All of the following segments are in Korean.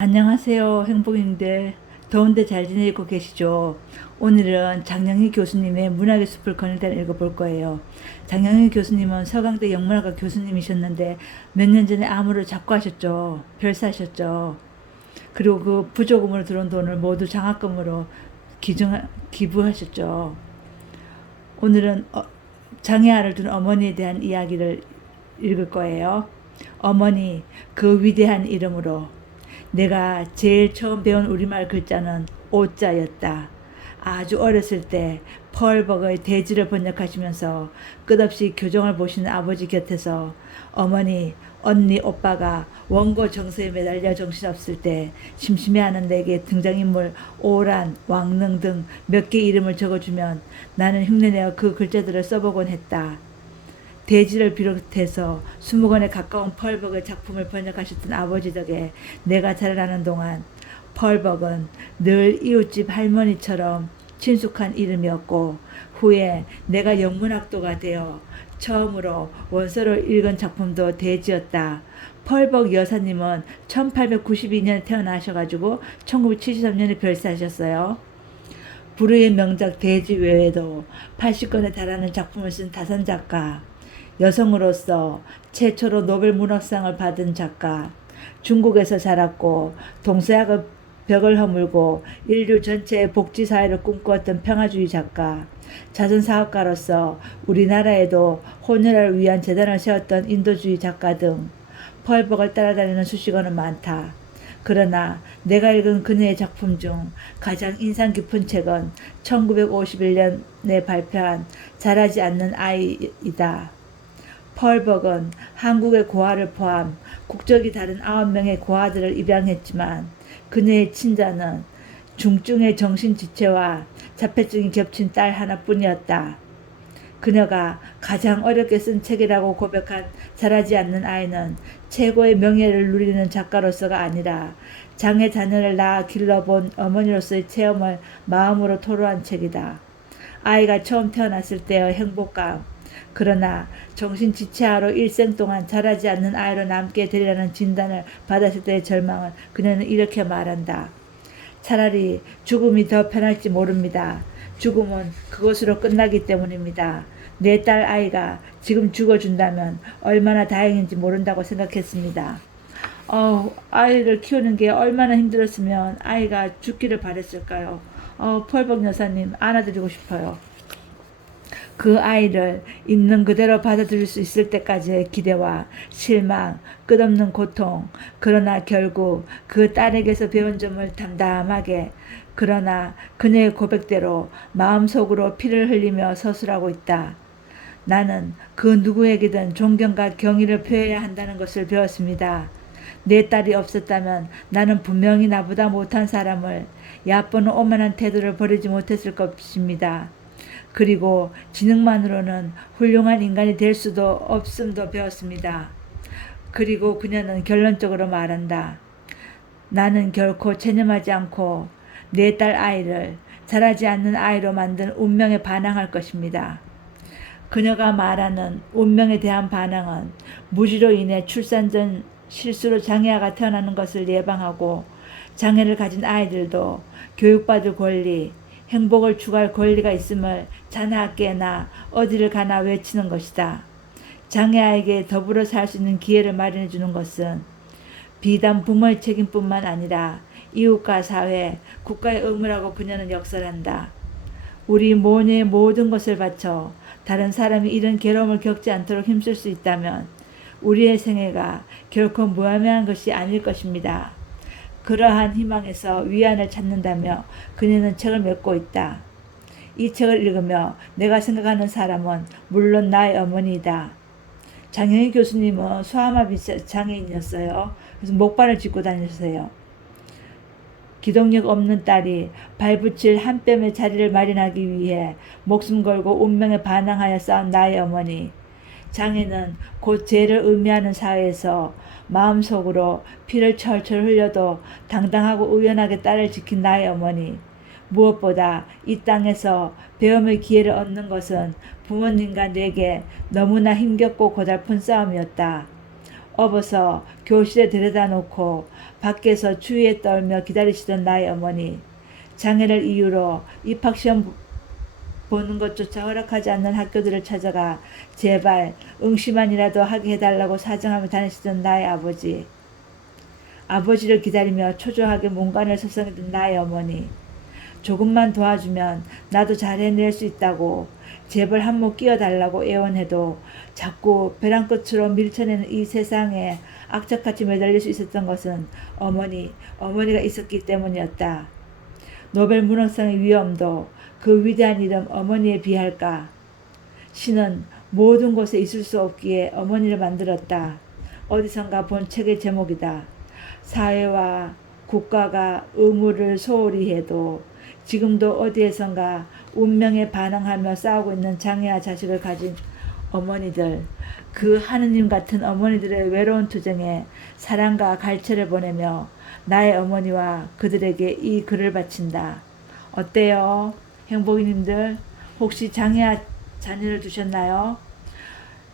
안녕하세요. 행복인데 더운데 잘 지내고 계시죠? 오늘은 장영희 교수님의 문학의 숲을 거닐다 읽어볼 거예요. 장영희 교수님은 서강대 영문학과 교수님이셨는데 몇 년 전에 암으로 작고하셨죠. 별사하셨죠. 그리고 그 부조금으로 들어온 돈을 모두 장학금으로 기증, 기부하셨죠. 오늘은 어, 장애아를 둔 어머니에 대한 이야기를 읽을 거예요. 어머니, 그 위대한 이름으로 내가 제일 처음 배운 우리말 글자는 오자였다. 아주 어렸을 때 펄버거의 대지를 번역하시면서 끝없이 교정을 보시는 아버지 곁에서 어머니, 언니, 오빠가 원고 정서에 매달려 정신없을 때 심심해하는 내게 등장인물 오란, 왕릉 등 몇 개 이름을 적어주면 나는 흉내내어 그 글자들을 써보곤 했다. 대지를 비롯해서 20권에 가까운 펄벅의 작품을 번역하셨던 아버지 덕에 내가 자라나는 동안 펄벅은 늘 이웃집 할머니처럼 친숙한 이름이었고 후에 내가 영문학도가 되어 처음으로 원서를 읽은 작품도 대지였다. 펄벅 여사님은 1892년에 태어나셔가지고 1973년에 별세하셨어요. 불후의 명작 대지 외에도 80권에 달하는 작품을 쓴 다산 작가, 여성으로서 최초로 노벨 문학상을 받은 작가, 중국에서 자랐고 동서양의 벽을 허물고 인류 전체의 복지 사회를 꿈꾸었던 평화주의 작가, 자선 사업가로서 우리나라에도 혼혈을 위한 재단을 세웠던 인도주의 작가 등 펄벅을 따라다니는 수식어는 많다. 그러나 내가 읽은 그녀의 작품 중 가장 인상 깊은 책은 1951년에 발표한 자라지 않는 아이이다. 펄벅은 한국의 고아를 포함 국적이 다른 아홉 명의 고아들을 입양했지만 그녀의 친자는 중증의 정신지체와 자폐증이 겹친 딸 하나뿐이었다. 그녀가 가장 어렵게 쓴 책이라고 고백한 자라지 않는 아이는 최고의 명예를 누리는 작가로서가 아니라 장애 자녀를 낳아 길러본 어머니로서의 체험을 마음으로 토로한 책이다. 아이가 처음 태어났을 때의 행복감, 그러나 정신 지체아로 일생 동안 자라지 않는 아이로 남게 되리라는 진단을 받았을 때의 절망을 그녀는 이렇게 말한다. 차라리 죽음이 더 편할지 모릅니다. 죽음은 그것으로 끝나기 때문입니다. 내 딸 아이가 지금 죽어준다면 얼마나 다행인지 모른다고 생각했습니다. 어, 아이를 키우는 게 얼마나 힘들었으면 아이가 죽기를 바랬을까요? 어, 펄벅 여사님 안아드리고 싶어요. 그 아이를 있는 그대로 받아들일 수 있을 때까지의 기대와 실망, 끝없는 고통, 그러나 결국 그 딸에게서 배운 점을 담담하게, 그러나 그녀의 고백대로 마음속으로 피를 흘리며 서술하고 있다. 나는 그 누구에게든 존경과 경의를 표해야 한다는 것을 배웠습니다. 내 딸이 없었다면 나는 분명히 나보다 못한 사람을 얕보는 오만한 태도를 버리지 못했을 것입니다. 그리고 지능만으로는 훌륭한 인간이 될 수도 없음도 배웠습니다. 그리고 그녀는 결론적으로 말한다. 나는 결코 체념하지 않고 내 딸 아이를 자라지 않는 아이로 만든 운명에 반항할 것입니다. 그녀가 말하는 운명에 대한 반항은 무지로 인해 출산 전 실수로 장애아가 태어나는 것을 예방하고 장애를 가진 아이들도 교육받을 권리, 행복을 추구할 권리가 있음을 자나 깨나 어디를 가나 외치는 것이다. 장애아에게 더불어 살 수 있는 기회를 마련해 주는 것은 비단 부모의 책임뿐만 아니라 이웃과 사회, 국가의 의무라고 그녀는 역설한다. 우리 모녀의 모든 것을 바쳐 다른 사람이 이런 괴로움을 겪지 않도록 힘쓸 수 있다면 우리의 생애가 결코 무의미한 것이 아닐 것입니다. 그러한 희망에서 위안을 찾는다며 그녀는 책을 맺고 있다. 이 책을 읽으며 내가 생각하는 사람은 물론 나의 어머니이다. 장영희 교수님은 소아마비 장애인이었어요. 그래서 목발을 짚고 다녔어요. 기동력 없는 딸이 발붙일 한 뼘의 자리를 마련하기 위해 목숨 걸고 운명에 반항하여 싸운 나의 어머니. 장애는 곧 죄를 의미하는 사회에서 마음속으로 피를 철철 흘려도 당당하고 의연하게 딸을 지킨 나의 어머니. 무엇보다 이 땅에서 배움의 기회를 얻는 것은 부모님과 내게 너무나 힘겹고 고달픈 싸움이었다. 업어서 교실에 데려다 놓고 밖에서 추위에 떨며 기다리시던 나의 어머니. 장애를 이유로 입학시험 보는 것조차 허락하지 않는 학교들을 찾아가 제발 응시만이라도 하게 해달라고 사정하며 다니시던 나의 아버지. 아버지를 기다리며 초조하게 문간을 서성이던 나의 어머니. 조금만 도와주면 나도 잘 해낼 수 있다고 제발 한몫 끼워달라고 애원해도 자꾸 벼랑 끝으로 밀쳐내는 이 세상에 악착같이 매달릴 수 있었던 것은 어머니, 어머니가 있었기 때문이었다. 노벨 문학상의 위엄도 그 위대한 이름 어머니에 비할까? 신은 모든 곳에 있을 수 없기에 어머니를 만들었다. 어디선가 본 책의 제목이다. 사회와 국가가 의무를 소홀히 해도 지금도 어디에선가 운명에 반항하며 싸우고 있는 장애와 자식을 가진 어머니들, 그 하느님 같은 어머니들의 외로운 투쟁에 사랑과 갈채를 보내며 나의 어머니와 그들에게 이 글을 바친다. 어때요? 행복이님들, 혹시 장애아 자녀를 두셨나요?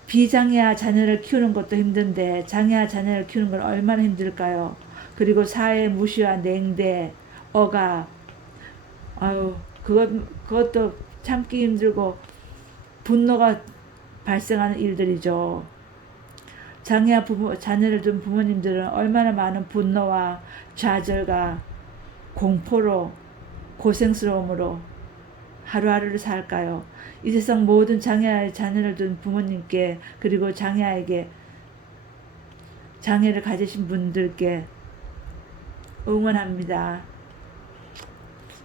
비장애아 자녀를 키우는 것도 힘든데 장애아 자녀를 키우는 건 얼마나 힘들까요? 그리고 사회 무시와 냉대, 억압, 아유 그것 그것도 참기 힘들고 분노가 발생하는 일들이죠. 장애아 부모 자녀를 둔 부모님들은 얼마나 많은 분노와 좌절과 공포로 고생스러움으로 하루하루를 살까요? 이 세상 모든 장애아의 자녀를 둔 부모님께 그리고 장애아에게 장애를 가지신 분들께 응원합니다.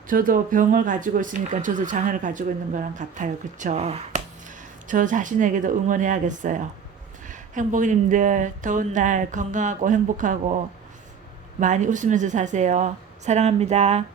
저도 병을 가지고 있으니까 저도 장애를 가지고 있는 거랑 같아요. 그쵸? 저 자신에게도 응원해야겠어요. 행복님들 더운 날 건강하고 행복하고 많이 웃으면서 사세요. 사랑합니다.